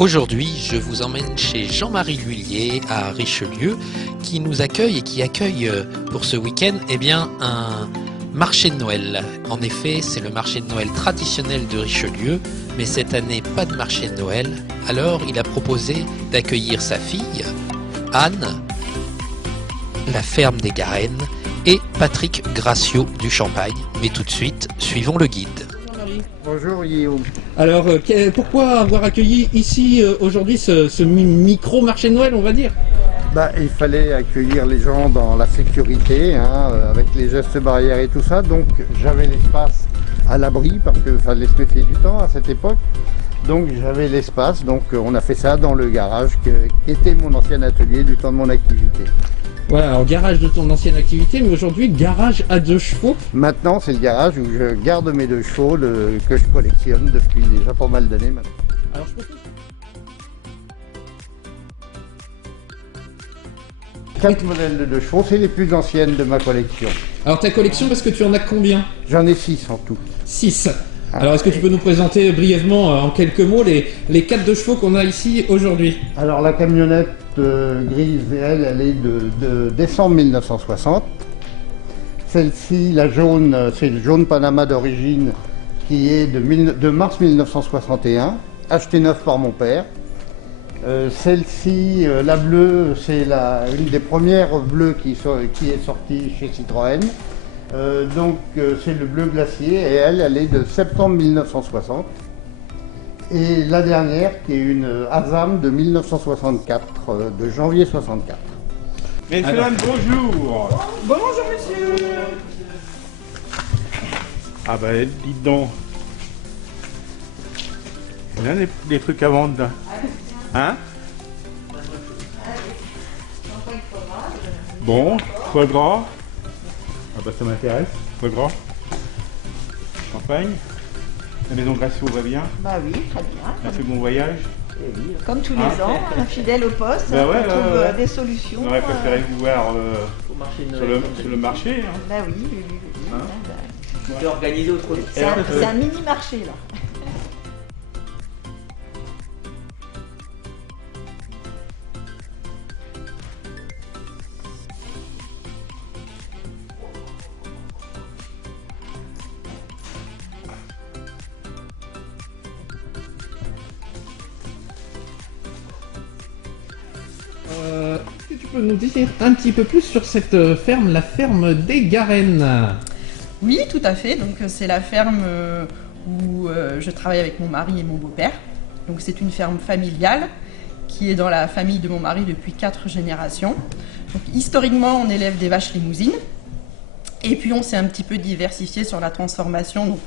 Aujourd'hui, je vous emmène chez Jean-Marie Lhuillier à Richelieu qui nous accueille et qui accueille pour ce week-end un marché de Noël. En effet, c'est le marché de Noël traditionnel de Richelieu, mais cette année, pas de marché de Noël. Alors, il a proposé d'accueillir sa fille, Anne, la ferme des Garennes, et Patrick Graciot du Champagne. Mais tout de suite, suivons le guide. Bonjour Guillaume. Alors, pourquoi avoir accueilli ici aujourd'hui ce micro-marché de Noël, on va dire? Il fallait accueillir les gens dans la sécurité, avec les gestes barrières et tout ça. Donc j'avais l'espace à l'abri parce qu'il fallait se méfier du temps à cette époque. Donc j'avais l'espace, donc on a fait ça dans le garage qui était mon ancien atelier du temps de mon activité. Voilà, alors garage de ton ancienne activité, mais aujourd'hui garage à 2 chevaux. Maintenant c'est le garage où je garde mes 2 chevaux que je collectionne depuis déjà pas mal d'années maintenant. Alors je propose... 4 modèles de 2 chevaux, c'est les plus anciennes de ma collection. Alors ta collection, parce que tu en as combien? J'en ai 6 en tout. 6. Alors est-ce que tu peux nous présenter brièvement en quelques mots les 4 de chevaux qu'on a ici aujourd'hui? Alors la camionnette grise, elle est de décembre 1960. Celle-ci, la jaune, c'est le jaune Panama d'origine qui est de mars 1961, acheté neuf par mon père. Celle-ci, la bleue, c'est une des premières bleues qui est sortie chez Citroën. C'est le bleu glacier et elle est de septembre 1960. Et la dernière qui est une Azam de 1964, de janvier 64. Messieurs, dames, bonjour. Bonjour monsieur. Ah ben, dites donc. Il y a des trucs à vendre là. Hein? Bon, foie gras. Ah bah ça m'intéresse, foie gras. Champagne. La maison Graciot va bien. Bah oui, très bien. Elle a fait bon voyage. Et oui, comme tous les ans, fidèle au poste, Bah ouais, on trouve ouais. des solutions. J'aurais préféré vous voir sur le marché. Hein. Bah oui, oui. Hein? C'est organisé autrement. C'est un mini marché là. Est-ce que tu peux nous dire un petit peu plus sur cette ferme, la ferme des Garennes? Oui, tout à fait. Donc c'est la ferme où je travaille avec mon mari et mon beau-père. Donc c'est une ferme familiale qui est dans la famille de mon mari depuis 4 générations. Donc historiquement, on élève des vaches limousines. Et puis on s'est un petit peu diversifié sur la transformation. Donc,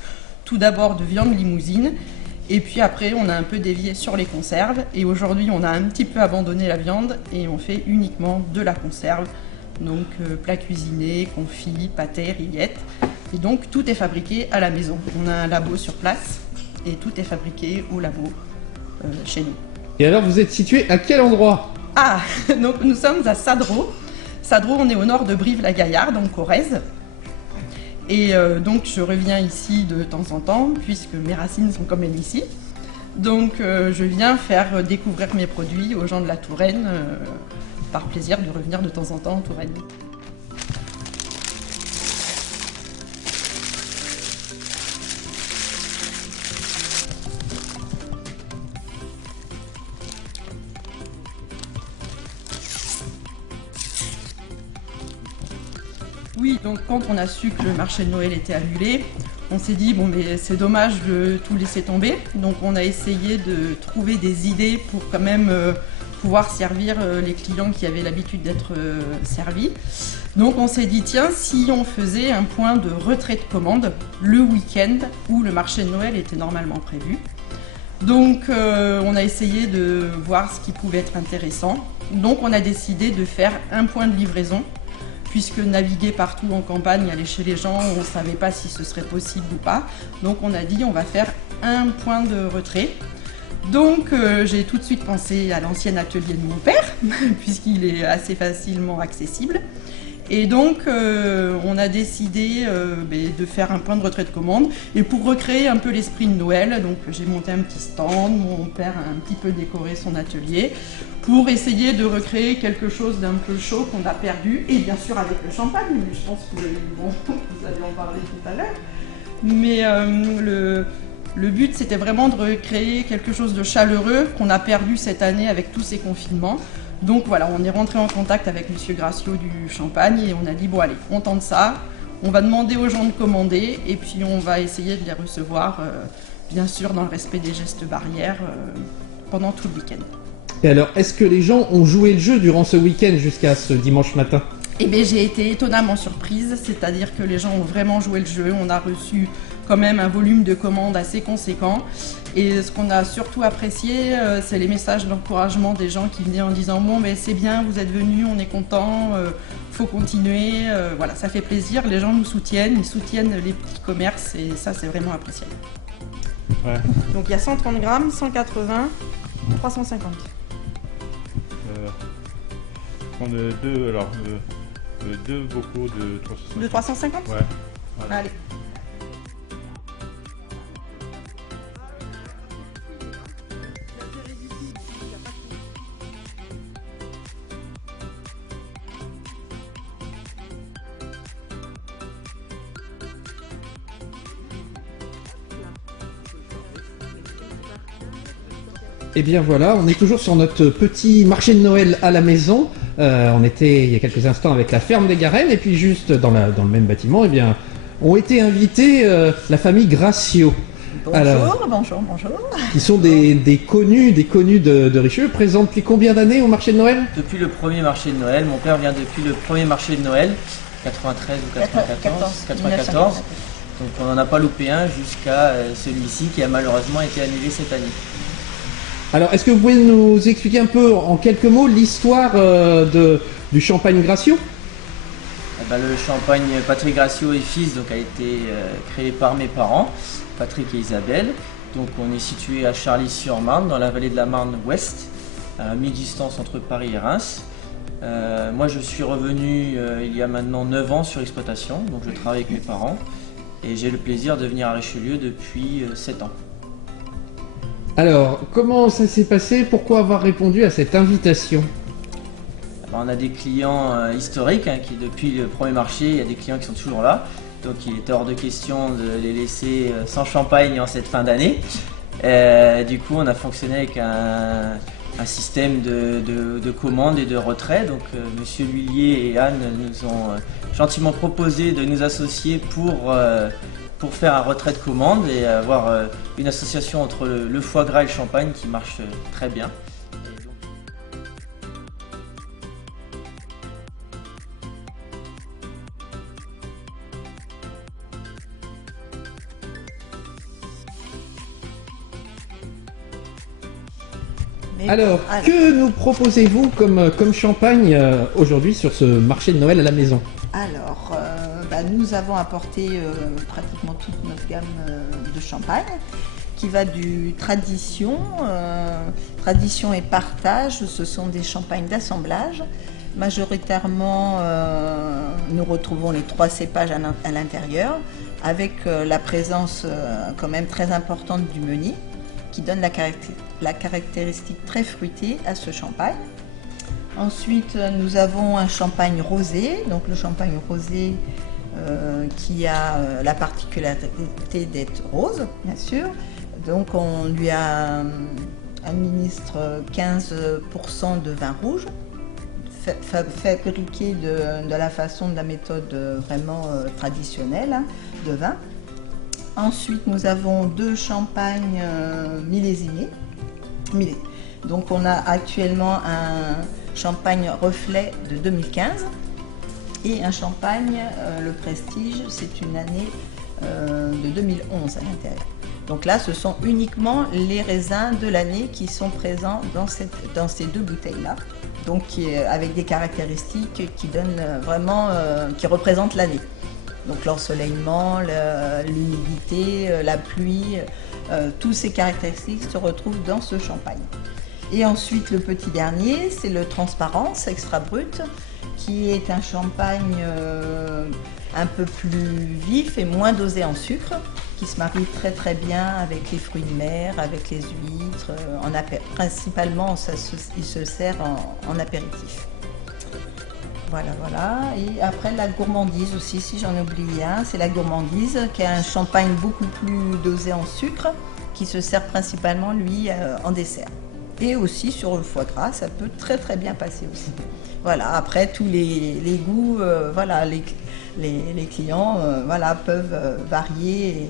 tout d'abord de viande limousine. Et puis après, on a un peu dévié sur les conserves. Et aujourd'hui, on a un petit peu abandonné la viande et on fait uniquement de la conserve. Donc plats cuisinés, confits, pâtés, rillettes. Et donc tout est fabriqué à la maison. On a un labo sur place et tout est fabriqué au labo chez nous. Et alors vous êtes situé à quel endroit? Ah, donc nous sommes à Sadreau. Sadreau, on est au nord de Brive-la-Gaillarde, donc Corrèze. Et donc je reviens ici de temps en temps puisque mes racines sont quand même ici. Donc je viens faire découvrir mes produits aux gens de la Touraine. Par plaisir de revenir de temps en temps en Touraine. Oui, donc quand on a su que le marché de Noël était annulé, on s'est dit bon mais c'est dommage de tout laisser tomber. Donc on a essayé de trouver des idées pour quand même pouvoir servir les clients qui avaient l'habitude d'être servis. Donc on s'est dit tiens, si on faisait un point de retrait de commande le week-end où le marché de Noël était normalement prévu. Donc on a essayé de voir ce qui pouvait être intéressant. Donc on a décidé de faire un point de livraison puisque naviguer partout en campagne, aller chez les gens, on ne savait pas si ce serait possible ou pas. Donc on a dit on va faire un point de retrait. Donc j'ai tout de suite pensé à l'ancien atelier de mon père, puisqu'il est assez facilement accessible. Et donc, on a décidé de faire un point de retrait de commande. Et pour recréer un peu l'esprit de Noël, donc j'ai monté un petit stand, mon père a un petit peu décoré son atelier, pour essayer de recréer quelque chose d'un peu chaud qu'on a perdu, et bien sûr avec le champagne, mais je pense que vous allez en parler tout à l'heure. Mais le but, c'était vraiment de recréer quelque chose de chaleureux qu'on a perdu cette année avec tous ces confinements. Donc voilà, on est rentré en contact avec Monsieur Gracio du Champagne et on a dit bon allez, on tente ça, on va demander aux gens de commander et puis on va essayer de les recevoir, bien sûr dans le respect des gestes barrières, pendant tout le week-end. Et alors, est-ce que les gens ont joué le jeu durant ce week-end jusqu'à ce dimanche matin? Eh bien, j'ai été étonnamment surprise, c'est-à-dire que les gens ont vraiment joué le jeu. On a reçu quand même un volume de commandes assez conséquent. Et ce qu'on a surtout apprécié, c'est les messages d'encouragement des gens qui venaient en disant « Bon, mais c'est bien, vous êtes venus, on est contents, faut continuer. » Voilà, ça fait plaisir, les gens nous soutiennent, ils soutiennent les petits commerces et ça, c'est vraiment appréciable. Ouais. Donc il y a 130 grammes, 180, 350. Prendre deux bocaux de 350. De 350 ? Ouais. Voilà. Allez. Et bien voilà, on est toujours sur notre petit marché de Noël à la maison. On était il y a quelques instants avec la ferme des Garennes et puis juste dans le même bâtiment, eh bien, ont été invités la famille Gracio. Bonjour, Alors, bonjour. qui sont des connus de Richelieu, présents depuis combien d'années au marché de Noël? Depuis le premier marché de Noël, mon père vient depuis le premier marché de Noël, 93 ou 94. Donc on n'en a pas loupé un jusqu'à celui-ci qui a malheureusement été annulé cette année. Alors, est-ce que vous pouvez nous expliquer un peu en quelques mots l'histoire du champagne Gracio? Eh ben, le champagne Patrick Gracio et fils donc, a été créé par mes parents, Patrick et Isabelle. Donc on est situé à Charly-sur-Marne, dans la vallée de la Marne ouest, à mi-distance entre Paris et Reims. Moi je suis revenu il y a maintenant 9 ans sur l'exploitation, donc je travaille avec mes parents et j'ai le plaisir de venir à Richelieu depuis 7 ans. Alors, comment ça s'est passé? Pourquoi avoir répondu à cette invitation? On a des clients historiques qui depuis le premier marché, il y a des clients qui sont toujours là. Donc il était hors de question de les laisser sans champagne en cette fin d'année. Du coup on a fonctionné avec un système de commandes et de retrait. Donc Monsieur Lhuillier et Anne nous ont gentiment proposé de nous associer pour faire un retrait de commandes et avoir une association entre le foie gras et le champagne qui marche très bien. Alors, que nous proposez-vous comme champagne aujourd'hui sur ce marché de Noël à la maison? Alors, nous avons apporté pratiquement toute notre gamme de champagne qui va du tradition et partage. Ce sont des champagnes d'assemblage. Majoritairement, nous retrouvons les 3 cépages à l'intérieur avec la présence quand même très importante du meunier qui donne la caractéristique très fruitée à ce champagne. Ensuite, nous avons un champagne rosé. Donc le champagne rosé qui a la particularité d'être rose, bien sûr. Donc on lui administre 15% de vin rouge, fabriqué de la façon de la méthode vraiment traditionnelle de vin. Ensuite, nous avons 2 champagnes millésimés. Donc on a actuellement un champagne reflet de 2015 et un champagne, le Prestige, c'est une année de 2011 à l'intérieur. Donc là, ce sont uniquement les raisins de l'année qui sont présents dans ces 2 bouteilles-là. Donc avec des caractéristiques qui donnent vraiment, qui représentent l'année. Donc l'ensoleillement, l'humidité, la pluie, toutes ces caractéristiques se retrouvent dans ce champagne. Et ensuite, le petit dernier, c'est le Transparence Extra Brut, qui est un champagne un peu plus vif et moins dosé en sucre, qui se marie très très bien avec les fruits de mer, avec les huîtres. Principalement, il se sert en apéritif. Voilà. Et après, la gourmandise aussi, si j'en oublie un, c'est la gourmandise, qui est un champagne beaucoup plus dosé en sucre, qui se sert principalement, lui, en dessert. Et aussi sur le foie gras, ça peut très très bien passer aussi. Voilà, après tous les goûts, voilà, les clients voilà, peuvent varier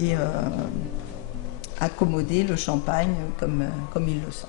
et accommoder le champagne comme ils le sentent.